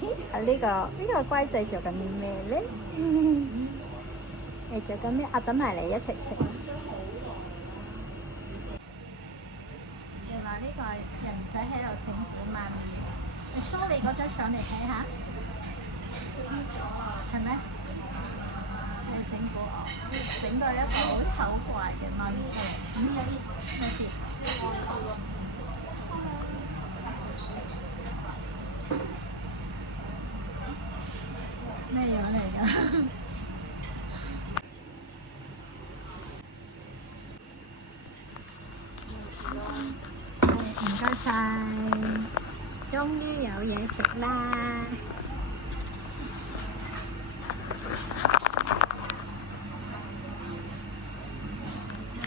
呢個乖仔做緊啲咩咧？你做緊咩？啊，等埋你一齊食。原來呢個人仔喺度整蠱媽咪。你 show 你嗰張相嚟睇下，係咩？你整蠱我，整到一個好醜怪嘅媽咪出嚟。咁有啲咩事？咩樣嚟㗎？唔該晒，終於有嘢食啦！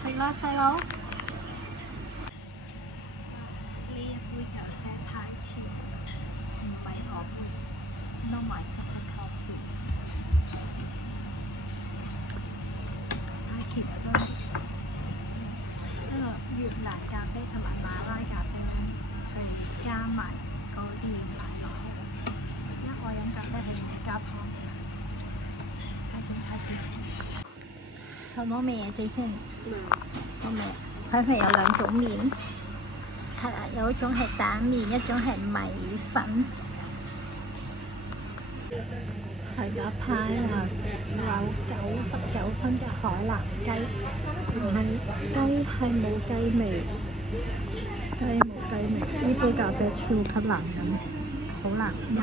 食啦，細佬。呢一杯咖啡太甜，唔係我杯。No my cup of coffee。太甜啦真係。呢個越南咖啡同埋馬拉咖啡咧，係加埋嗰啲奶落去。因為我飲咖啡係唔加糖嘅，太甜太甜。佢冇咩嘢最先？冇咩。佢係有兩種麵，係啦，有一種係蛋麵，一種係米粉。係有一派啊，有99分嘅海南雞，但係雞係冇雞味，雞冇雞味。呢杯咖啡超級難飲，好難飲。